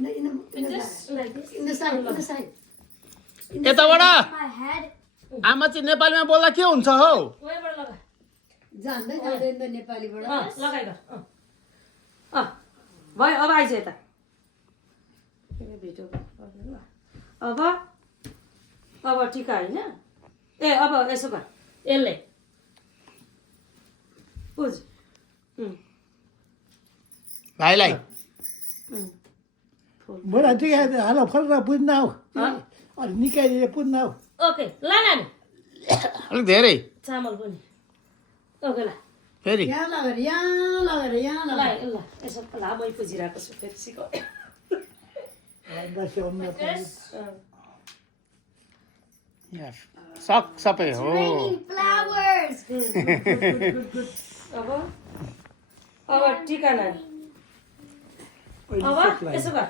In the side. यताबाट My head. आमा चाहिँ नेपालीमा बोल्दा के हुन्छ हौ वहीँबाट लगा जान्दै जान्दैन नेपालीबाट लगाइ गर भयो अब आइज यता भिडियो अब टिका होइन ए अब यसो गर यसले बुझ भाइलाई Bukan tiga halo kalau pun now. Ada nikah dia pun now. Okay ला नानी अलिक धेरै चामल पनि ओके ला फेरि यहाँ लगेर ल ल यसो लामै पुजिरहेको छु फेरि सिकाउ Ada siapa सक सबै हो Raining flowers. अब टिका नानी अब यसो गर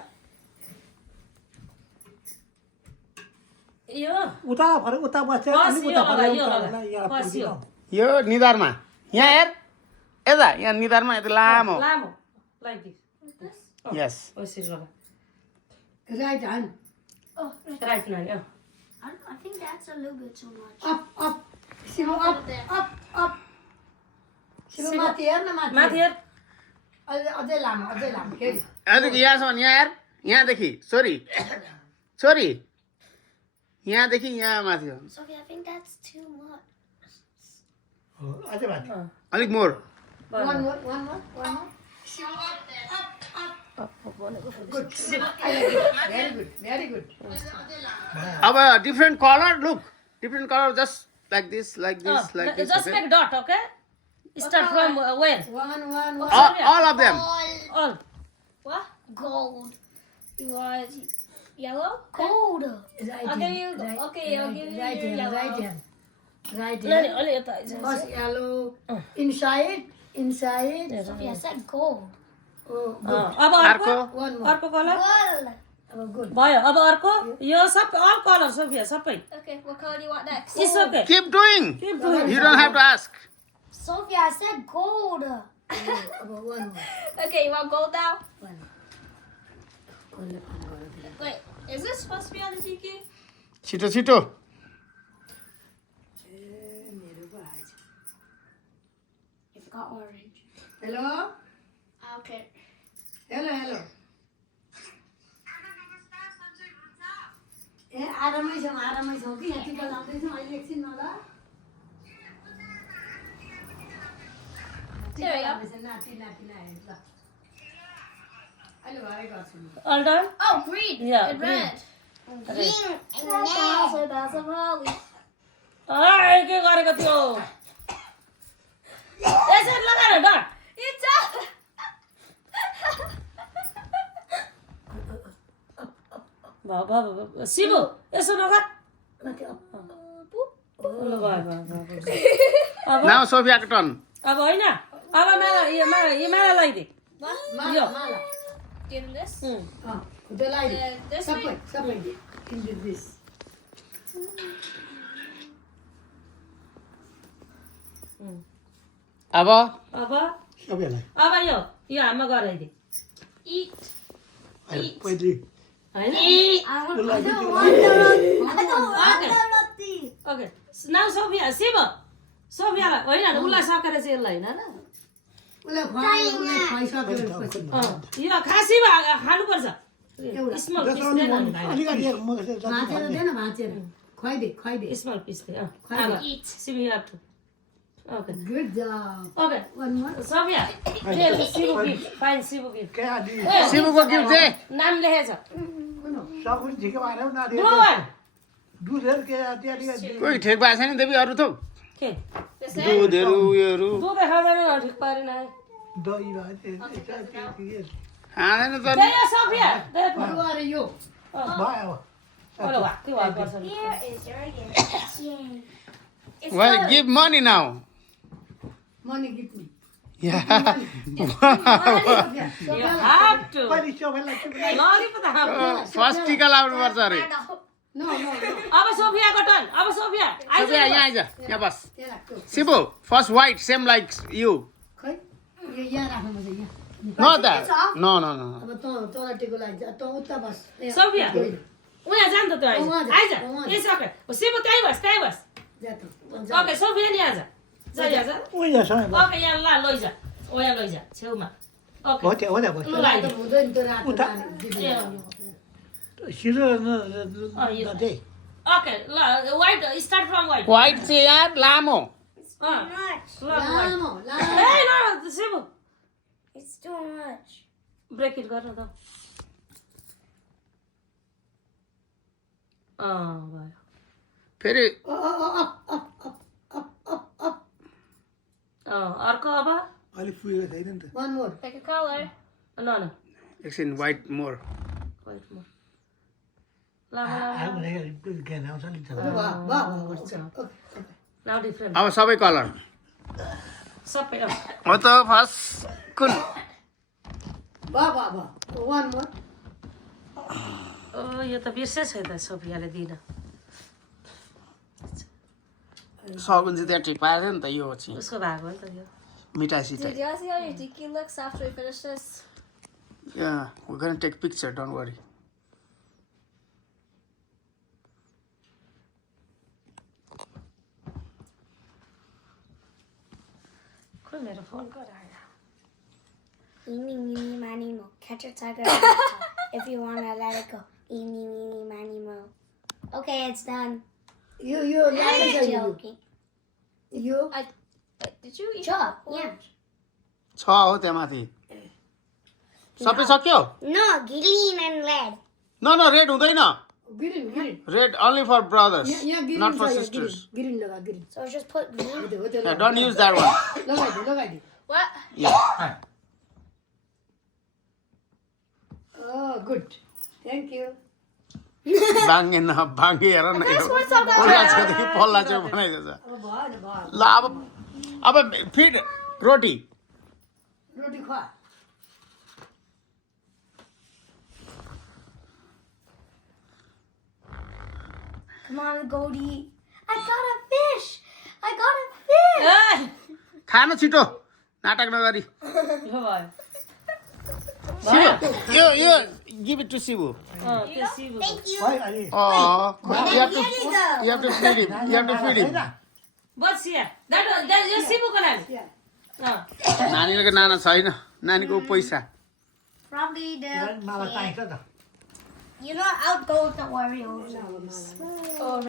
यो Utara pada utara baca. Pas, Ini yo, utara pada yo, utara. yo. Ya Pas, pergi yo. dong. यो निधारमा यहाँ हेर यता यहाँ निधारमा यता लामो लामो लाइक दिस यस यसरी लगा राइट ह्यान्ड Oh, राइट नानी I think that's a little bit too much. अप शिव अप शिव माथि हेर्न माथि हेर अझै लामो फेरि अझै यहाँसम्म यहाँ हेर यहाँदेखि छोरी यहाँदेखि यहाँ माथि हो Sophie, I think that's too much. Ada baca. अलिक more one more very good अब different colour look different colour just like this just make that okay start from where one all of them all What? Gold. You want yellow? Gold. Right I'll give you. Okay, I'll give you right your hand yellow. Right नानी अलि यता आइज first yellow inside Sophie, I said gold. अब अर्को one more अर्को colour Gold. अब good भयो अब अर्को यो सब अल कलर सोफिया सबै Okay, what color do you want next? It's okay keep doing you don't have to ask Sophie, I said gold. अब one more Okay, you want gold now? कसले phone गर्यो Wait, is this supposed to be on the TQ? छिटो ए मेरो पो आएछ You forgot orange. Hello Okay. Hello ए आरामै छौँ कि यहाँ टिका लाउँदैछौँ अहिले एकछिन ल There we go. नाति नाहेर ल अहिले भरे गर्छु नि all done Oh, green Yeah, and green. red. Green and red. That's a volley. के गरेको थियो यसरी लगाएर डट It's up. भयो शिवु यसो नगर माथि अप ल भयो अब now Sophiaको turn अब होइन अब माला लगाइदे माला Give him this. खुट्टा लगाइदिए And this सबै way. इन्डिड दिस अब Siapa yang lain? अब यो हाम्रो गराइदे Eat. Ayo, pergi. होइन I don't like it. want the roti. I don't want Okay. the roti. Okay now Sophia Shiv सोफियालाई होइन उसलाई सकेर चाहिँ यसलाई होइन उसलाई खुवाइसक्यो यो खासी खानुपर्छ स्मल पिस Jangan दे lupa, न भाइ ini kan dia mau kasih satu भाँचेर kali. दे न भाँचेर खुवाइदे स्मल पिस दे Eat. Shiv you have to okay good job okay one more Sophia Shiv gift fine Shiv gift Kayak di शिवको गिफ्ट दे नाम लेखेछ Saku jika mana pun ada. Blue one Dulu kayak dia dia. कोही ठेक भएको छैन देवी अरू थोक के This दुधहरू उयोहरू दुध खाँदैन ठिक पारेन Doi lah. खाँदैन त त्यही हो सोफिया अरे यो Baik. ओलो वा के वा गर्छ नि Here is your gift. Yay. It's well colored. give money now money gift me yeah You have to. Pani siapa lagi? लगी पो त हाम्रो फर्स्ट टिका लाउनु पर्छ अरे नो अब सोफियाको टर्न अब सोफिया सोफिया यहाँ आइज यहाँ बस त्यहाँ राख्छु Shivu first white same like you खै यो यहाँ राख्नु पर्छ यहाँ Not that. No, no, no. अब तँलाई टिको लाग्छ तँ उता बस सोफिया उहाँ जानु त त्यो उहाँ जा, आइज उहाँ जा। ए सके सिबु त्यही बस जा त ओके सोफिया नि आजा जा आजा उही सँगै ओके यहाँ ला लैजा ओ यहाँ लैजा छेउमा ओके हो त्यहाँ हो त्यहाँ ल लाइ त हुँदैन त्यो रातो उता। दिदी सिधो यो। त्यही ओके ल white start from white White चाहिँ यार लामो ल लामो लामो ए ल सिबु It's too much. Break it गर्न त भयो फेरि अर्को अब अलिक पुगेको छैन नि त one more Pick a color. ल ल एकछिन white more. वाइट म लामो लामो आएको ज्ञान आउँछ नि त वाह नाउ डिफरेन्ट अब सबै कलर सबै हो त फर्स्ट कुन वाह one more यो त बिर्सेछ है त सोफियाले दिन सगुन चाहिँ त्यहाँ टिपाएर थियो नि त यो चाहिँ उसको भएको हो नि त यो मिठाई Dude, सिटाई y'all see how your tiki looks after we finish this? Yeah, we're gonna take picture, don't worry. खोइ मेरो फोन गरायो Eeny, meeny, miny, mo. Catch a tiger. If you wanna let it go. Eeny, meeny, miny, mo. Okay, it's done. यो I'm लाग्छ joking. यो Did you eat? Sure, yeah. छ हो त्यहाँ माथि सबै सक्यो No, green and red. न रेड हुँदैन green red only for brothers यहाँ green not for sisters green लगा green So just put blue. हो त्यो yeah, don't use that one लगाइदियो What? yeah oh good thank you बाङ्गे न बाङ्गे हेर न पल्ला छेउदेखि पल्ला छेउ बनाइदिएछ अब भएन भयो ल अब फिड रोटी रोटी खुवा Come on, Goldie. I got a fish. I got a fish. खान छिटो नाटक नगरी यो भयो शिवु यो गिभ इट टु शिवु त्यो सिबु Thank you. है अलि you have to feed him बसिया द्याट यो सिबुको लागि नानीको नाना छैन नानीको पैसा Probably the. मलाई चाहिन्छ त You know, I'll go with the Oreos.